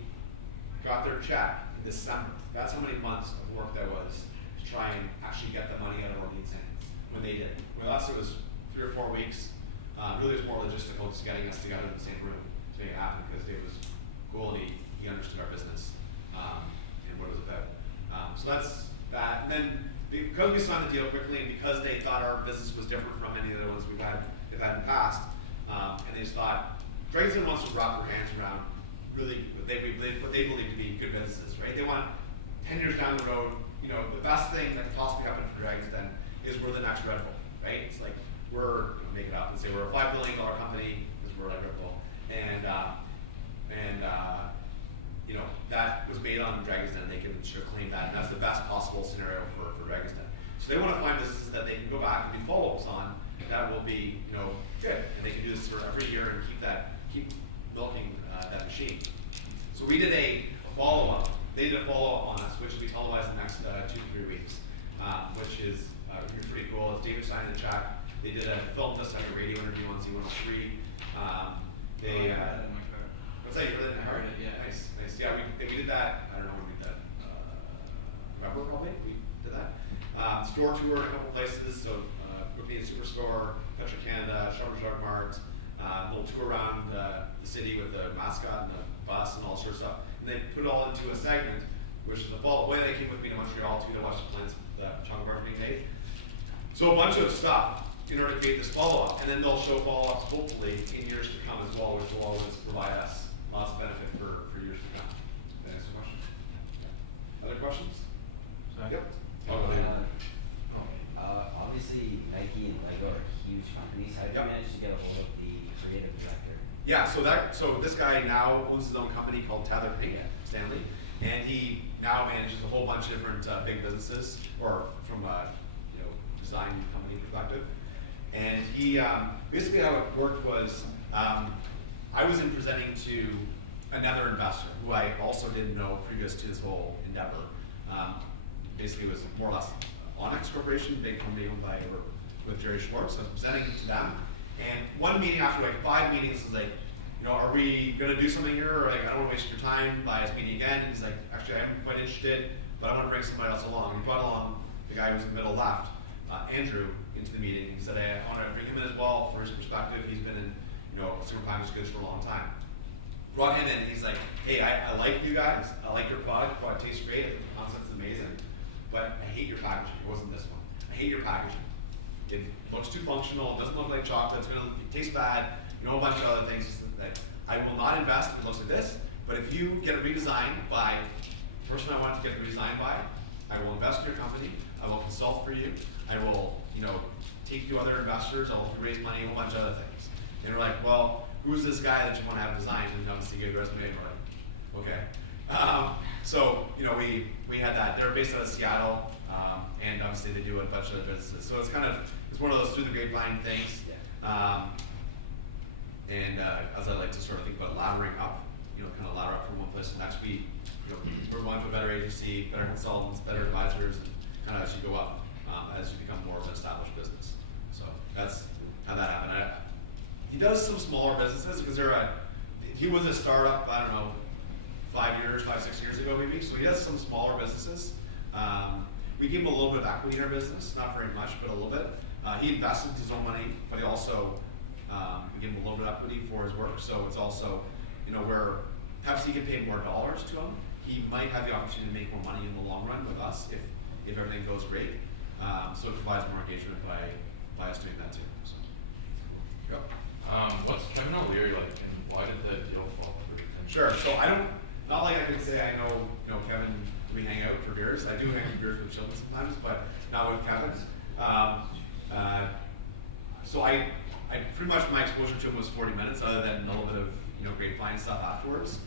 got their check in December. That's how many months of work that was to try and actually get the money out of Orleans' hands when they did. With us, it was 3 or 4 weeks. Really, it was more logistical, just getting us together in the same room to make it happen, because Dave was cool and he understood our business and what it was about. So that's that. And then because we signed the deal quickly, and because they thought our business was different from any of the ones they've had in the past, and they just thought Dragon's Den wants to wrap their hands around really what they believe to be good businesses, right? They want 10 years down the road, the best thing that could possibly happen for Dragon's Den is we're the next Red Bull, right? It's like we're make it up and say we're a $5 billion company because we're like Red Bull, and that was made on Dragon's Den. They can sure claim that, and that's the best possible scenario for Dragon's Den. So they want to find businesses that they can go back and do follow-ups on that will be good, and they can do this for every year and keep milking that machine. So we did a follow-up. They did a follow-up on us, which will be televised in the next 2 to 3 weeks, which is pretty cool. It's David signing the check. They did a film just like a radio interview on Z103. What's that? You heard it in the heart? Yeah. Nice. Yeah, we did that. I don't know when we did that. November probably. We did that. Store tour in a couple places. So Brookline Superstore, Petro Canada, Shoppers Drug Mart. Little tour around the city with the mascot and the bus and all sorts of stuff. And they put it all into a segment, which is the fall. Way they came with me to Montreal too to watch the plants, the chocolate bars being made. So a bunch of stuff in order to create this follow-up, and then they'll show follow-ups hopefully in years to come as well, which will always provide us lots of benefit for years to come. Did I answer the question? Other questions? Yeah, so this guy now owns his own company called Tether Inc., Stanley, and he now manages a whole bunch of different big businesses, or from a design company perspective. And he basically how it worked was I was in presenting to another investor who I also didn't know previous to this whole endeavor. Basically, it was more or less Onyx Corporation, big company owned by with Jerry Schwartz. I was presenting to them. And one meeting after like 5 meetings was like, are we gonna do something here? Or like, I don't wanna waste your time by us meeting again. And he's like, actually, I'm quite interested, but I wanna bring somebody else along. And he brought along the guy who was in the middle left, Andrew, into the meeting. He said, hey, I wanna bring him in as well for his perspective. He's been in, consumer packaged goods for a long time. Brought him in, and he's like, hey, I like you guys. I like your product. The product tastes great. The concept's amazing. But I hate your packaging. It wasn't this one. I hate your packaging. It looks too functional. It doesn't look like chocolate. It tastes bad. A whole bunch of other things. That I will not invest if it looks like this. But if you get it redesigned by the person I want to get it redesigned by, I will invest in your company. I will consult for you. I will, take you to other investors. I'll help you raise money. A whole bunch of other things. And they're like, well, who's this guy that you want to have designed? And obviously, give your resume. And we're like, okay. So we had that. They're based out of Seattle, and obviously they do a bunch of businesses. So it's one of those through the grapevine things. As I like to sort of think about laddering up, kind of ladder up from one place to the next. We move on to a better agency, better consultants, better advisors, and kind of as you go up, as you become more of an established business. So that's how that happened. He does some smaller businesses because he was a startup, I don't know, 5, 6 years ago maybe. So he does some smaller businesses. We gave him a little bit of equity in our business, not very much, but a little bit. He invested his own money, but he also, we gave him a little bit of equity for his work. So it's also, where perhaps he could pay more dollars to him, he might have the opportunity to make more money in the long run with us if everything goes great. So it provides more engagement by us doing that too. So, go. What's Kevin O'Leary like, and why did the deal fall through? Sure. So not like I could say I know Kevin, we hang out for beers. I do hang out for beers with children sometimes, but not with Kevin. So I pretty much my exposure to him was 40 minutes, other than a little bit of grapevine stuff afterwards.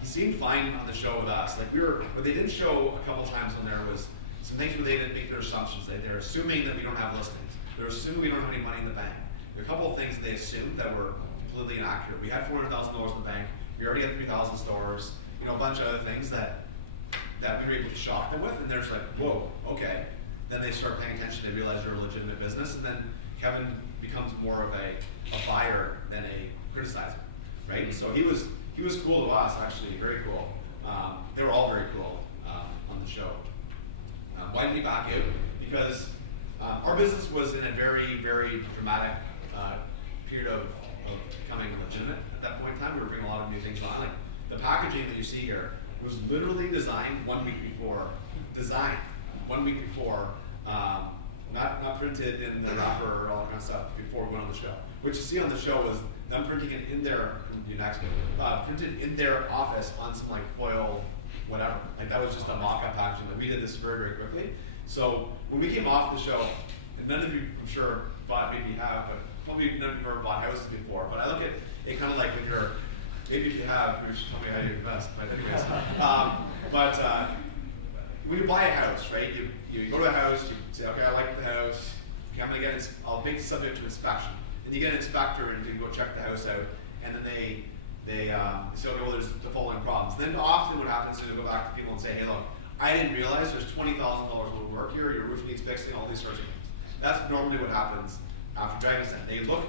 He seemed fine on the show with us. Like what they didn't show a couple times on there was some things where they didn't make their assumptions. They're assuming that we don't have listings. They're assuming we don't have any money in the bank. There are a couple of things they assumed that were completely inaccurate. We had $400,000 in the bank. We already had 3,000 stores. A bunch of other things that we were able to shock them with, and they're just like, whoa, okay. Then they start paying attention. They realize they're a legitimate business, and then Kevin becomes more of a buyer than a criticizer, right? So he was cool to us, actually, very cool. They were all very cool on the show. Why did we back out? Because our business was in a very, very dramatic period of becoming legitimate at that point in time. We were bringing a lot of new things on. Like the packaging that you see here was literally designed 1 week before. Not printed in the wrapper or all that kind of stuff before we went on the show. What you see on the show was them printing it in their printed in their office on some like foil, whatever. Like that was just a mock-up packaging. Like we did this very, very quickly. So when we came off the show, and none of you, I'm sure, bought, maybe you have, but probably none of you have ever bought houses before. But I look at it kind of like when you're, maybe if you have, you should tell me how you invest. But anyways, when you buy a house, right? You go to a house, you say, okay, I like the house. Okay, I'm gonna get it. I'll make it subject to inspection. Then you get an inspector and you go check the house out, and then they say, okay, well, there's the following problems. Then often what happens is they go back to people and say, hey, look, I didn't realize there's $20,000 worth of work here. Your roof needs fixing, all these sorts of things. That's normally what happens after Dragon's Den. They look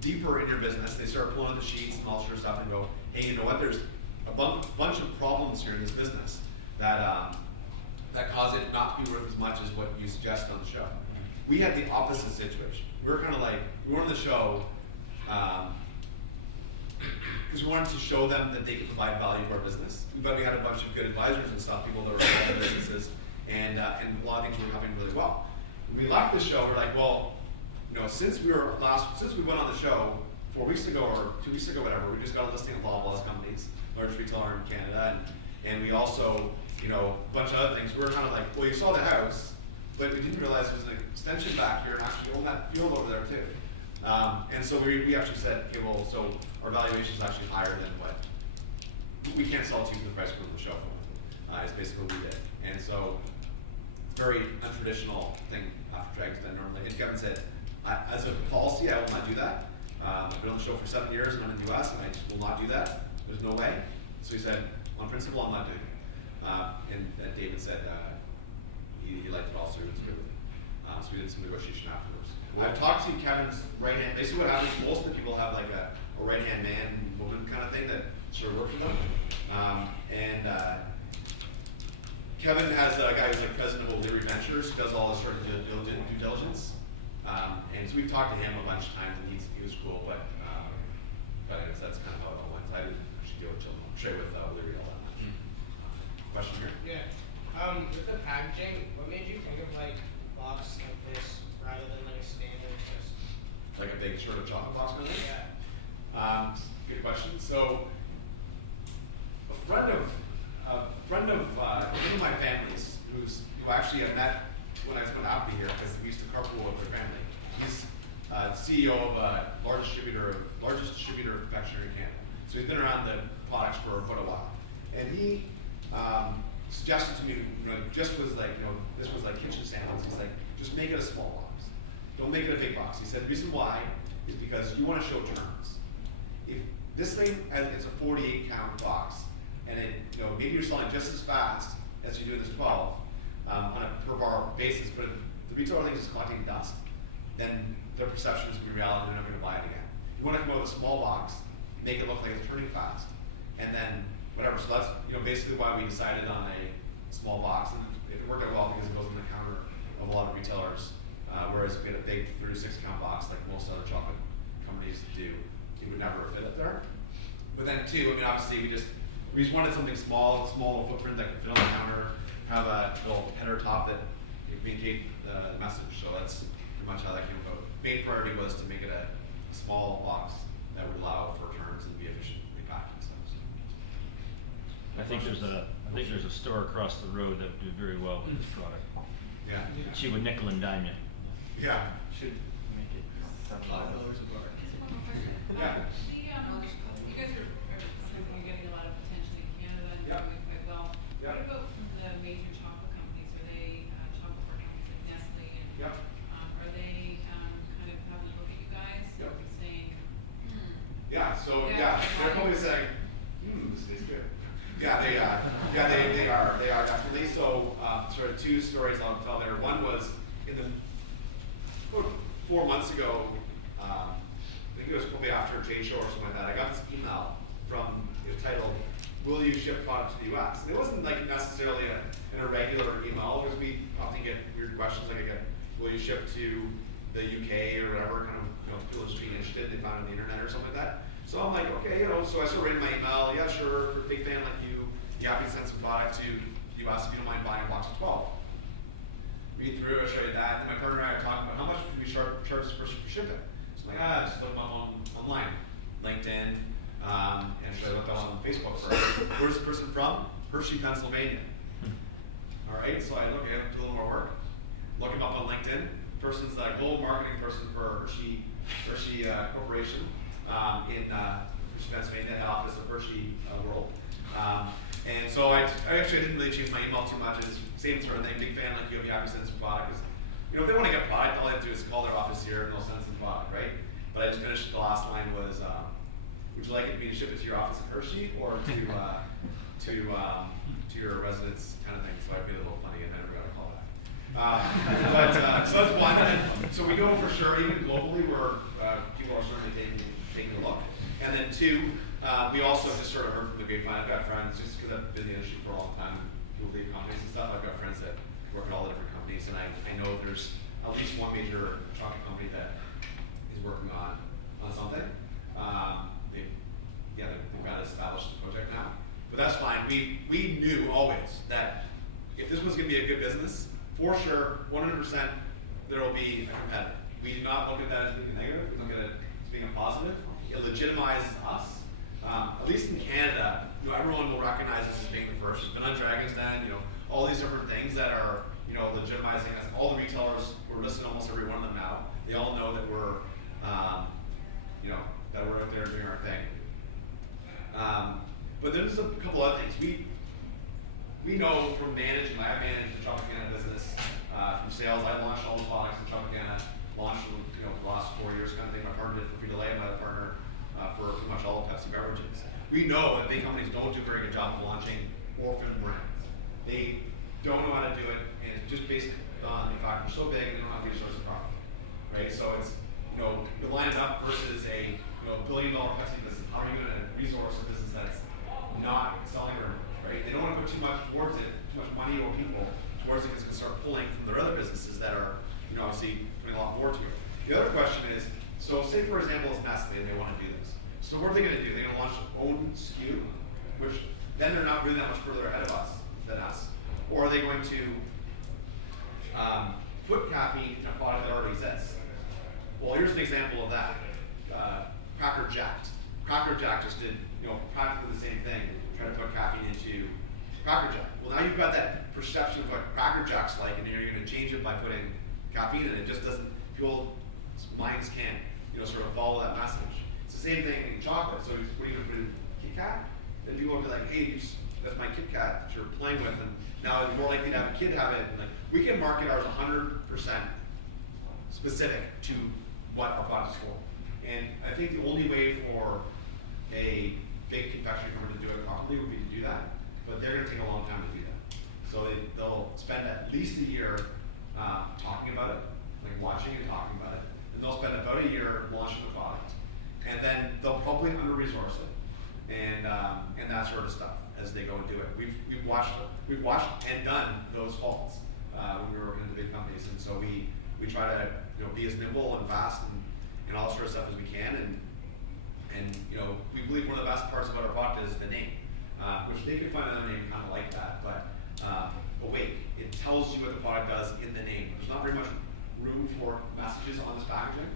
deeper in your business. They start pulling out the sheets and all sorts of stuff and go, hey, you know what? There's a bunch of problems here in this business that cause it not to be worth as much as what you suggest on the show. We had the opposite situation. We were kind of like, we were on the show because we wanted to show them that they could provide value to our business. But we had a bunch of good advisors and stuff, people that were involved in businesses, and a lot of things were happening really well. When we left the show, we're like, well, since we went on the show 4 weeks ago or 2 weeks ago, whatever, we just got a listing of Loblaws companies, largest retailer in Canada, and we also, a bunch of other things. We were kind of like, well, you saw the house, but we didn't realize there was an extension back here, and actually own that field over there too. And so we actually said, okay, well, so our valuation is actually higher than what, we can't sell to you for the price we're on the shelf for. It's basically what we did. And so, very untraditional thing after Dragon's Den normally. And Kevin said, as a policy, I will not do that. I've been on the show for 7 years and I'm in the US and I just will not do that. There's no way. So he said, on principle, I'm not doing it. And David said he liked it also, it was good with it. So we did some negotiation afterwards. I've talked to Kevin's right hand, basically what happens, most of the people have like a right hand man, woman kind of thing that sort of work for them. Kevin has a guy who's like president of O'Leary Ventures, who does all this sort of due diligence. And so we've talked to him a bunch of times and he was cool, but anyways, that's kind of how it all went. I didn't actually deal with trade with O'Leary all that much. Question here? Yeah. With the packaging, what made you think of like a box like this rather than like a standard just? Like a big sort of chocolate box kind of thing? Yeah. Good question. So, a friend of one of my families, who actually I met when I spent Appleby here because we used to carpool with their family. He's CEO of largest distributor of confectionery in Canada. So he's been around the products for quite a while, and he suggested to me, just was like, this was like kitchen samples. He's like, just make it a small box. Don't make it a big box. He said the reason why is because you want to show terms. If this thing it's a 48 count box, and it maybe you're selling just as fast as you do this 12 on a per bar basis, but if the retailer thinks it's collecting dust, then their perception is going to be reality. They're not going to buy it again. You want to come up with a small box, make it look like it's turning fast, and then whatever. So that's basically why we decided on a small box, and it worked out well because it goes on the counter of a lot of retailers. Whereas if we had a big 36 count box like most other chocolate companies do, it would never fit it there. But then too, obviously we just wanted something small, little footprint that could fit on the counter, have a little header top that communicate the message. So that's pretty much how that came about. Main priority was to make it a small box that would allow for returns and be efficiently packed and stuff. So. I think there's a store across the road that would do very well with this product. Yeah. She would nickel and dime you. Yeah. Should make it $7. Just one more question. Yeah. You guys are you're getting a lot of attention in Canada and Yeah. doing quite well. Yeah. What about from the major chocolate companies? Are they chocolate bar companies like Nestle and Yeah. are they kind of having a look at you guys Yeah. and saying, Yeah. So Yeah. they're probably saying, this tastes good. Yeah, they are definitely. So sort of two stories I'll tell there. One was about 4 months ago. I think it was probably after a J show or something like that. I got this email from it was titled, "Will you ship product to the U.S.?" And it wasn't like necessarily an irregular email because we often get weird questions like, "Will you ship to the UK or whatever?" Kind of people just being interested. They found it on the internet or something like that. So I'm like, okay, so I started writing my email. Yeah, sure. For a big fan like you, happy to send some product to the U.S. if you don't mind buying a box of 12. Read through, I showed you that. Then my partner and I are talking about how much would we charge this person for shipping. So I'm like, just look them up online, LinkedIn, and should I look them on Facebook first. Where's the person from? Hershey, Pennsylvania. All right, so I have to do a little more work. Look him up on LinkedIn. Person's the global marketing person for Hershey Corporation in Hershey, Pennsylvania, head office of Hershey World. And so I actually didn't really change my email too much. It's the same sort of thing. Big fan like you, if you have to send some product. If they want to get product, all I have to do is call their office here and they'll send some product, right? But I just finished, the last line was, would you like me to ship it to your office in Hershey or to your residence kind of thing? So I made it a little funny and I never got a call back. So that's one. So we know for sure, even globally, where people are certainly taking a look. And then two, we also just sort of heard from the grapevine. I've got friends, just because I've been in the industry for a long time, who lead companies and stuff. I've got friends that work at all the different companies, and I know there's at least one major chocolate company that is working on something. They've got to establish the project now, but that's fine. We knew always that if this was going to be a good business, for sure, 100%, there will be a competitor. We do not look at that as being a negative. We look at it as being a positive. It legitimizes us. At least in Canada, everyone will recognize us as being the first. We've been on Dragon's Den, all these different things that are, legitimizing us. All the retailers, we're listed almost every one of them now. They all know that we're But there's a couple other things. We know from managing, I managed the Tropicana business, from sales, I launched all the products in Tropicana, launched them, you know, for the last 4 years kind of thing. My partner did for Frito-Lay, my other partner, for pretty much all of Pepsi beverages. We know that big companies don't do a very good job of launching orphan brands. They don't know how to do it, and just based on the fact they're so big and they don't have resources properly, right? So it's, you know, you're lining up versus a, you know, $1 billion Pepsi business. How are you going to resource a business that's not selling very much, right? They don't want to put too much towards it, too much money or people towards it, because it's going to start pulling from their other businesses that are, you know, obviously putting a lot more to it. The other question is, so say for example, it's Nestle and they want to do this. So what are they going to do? They're going to launch their own SKU, which then they're not really that much further ahead of us than us. Or are they going to put caffeine in a product that already exists? Well, here's an example of that. Cracker Jack. Cracker Jack just did, you know, practically the same thing, trying to put caffeine into Cracker Jack. Well, now you've got that perception of what Cracker Jack's like, and you're going to change it by putting caffeine in it. It just doesn't, people's minds can't, you know, sort of follow that message. It's the same thing in chocolate. So what are you going to put in Kit Kat? Then people will be like, hey, that's my Kit Kat that you're playing with, and now you're more likely to have a kid have it. And like, we can market ours 100% specific to what our product is for. And I think the only way for a big confectionery company to do it properly would be to do that, but they're going to take a long time to do that. So they'll spend at least a year talking about it, like watching and talking about it, and they'll spend about a year launching the product, and then they'll probably under-resource it, and that sort of stuff as they go and do it. We've watched and done those faults when we were working in the big companies, and so we try to, you know, be as nimble and fast and all sort of stuff as we can, and you know, we believe one of the best parts about our product is the name, which they can find another name kind of like that, but wait, it tells you what the product does in the name. There's not very much room for messages on this packaging,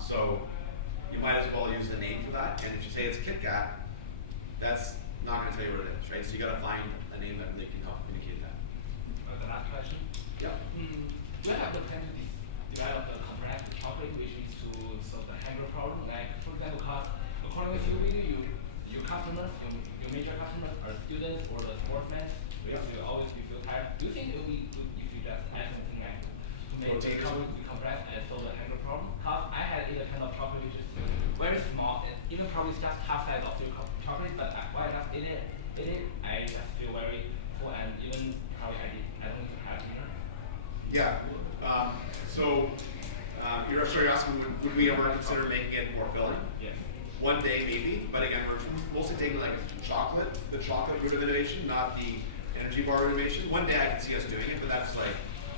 so you might as well use the name for that. And if you say it's Kit Kat, that's not going to tell you what it is, right? So you got to find a name that really can help communicate that. The last question. Yeah. Do you have the plan to develop a comprehensive chocolate which is to solve the hunger problem? Like, for example, according to your customers, your major customers are students or the sportsmen, because you always feel tired. Do you think it will be good if you just add something like to make the chocolate be compressed and solve the hunger problem? Because I had either kind of chocolate which is very small, and even probably it's just half size of your chocolate, but while I just eat it, I just feel very full, and even probably I don't have dinner. Yeah. You're asking, would we ever consider making it more filling? Yes. One day maybe, but again, we're mostly taking like the chocolate route of innovation, not the energy bar innovation. One day I can see us doing it, but that's like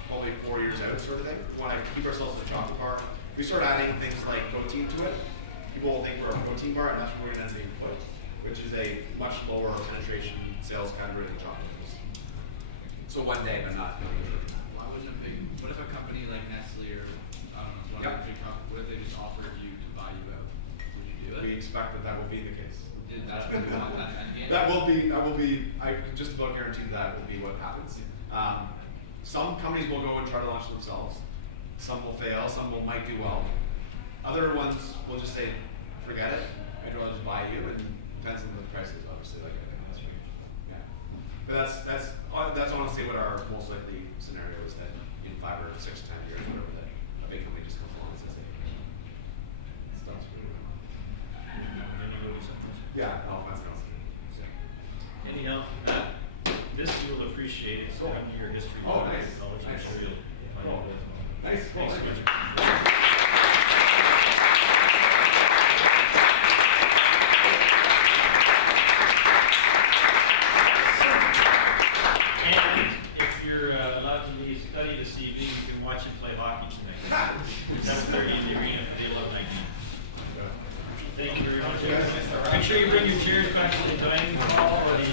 probably 4 years out sort of thing. We want to keep ourselves in the chocolate bar. If we start adding things like protein to it, people will think we're a protein bar, and that's where we're going to end up, which is a much lower penetration sales category than chocolate is. So one day, but not really. Why wouldn't a big, what if a company like Nestle or, I don't know, one of the big companies, what if they just offered you to buy you out? Would you do it? We expect that will be the case. That's what we want, that's the end. That will be, I can just about guarantee that will be what happens. Some companies will go and try to launch themselves. Some will fail, some might do well. Other ones will just say, forget it, I'd rather just buy you, and depends on the prices, obviously, like I think that's huge. Yeah. But that's honestly what our most likely scenario is, that in 5 or 6 or 10 years, whatever, that a big company just comes along and says, hey, stuff's pretty well. Yeah, no offense, no. Anyhow, this you will appreciate. It's Cool. 1-year history. Oh, of nice. College. I'm Nice. sure you'll find Cool. it worthwhile. Nice. Cool. Thanks so Thank much. you. And if you're allowed to leave study this evening, you can watch him play hockey tonight. 7:30 in the arena for the alumni game. Thank you very much. Make sure you bring your chairs back to the dining hall or the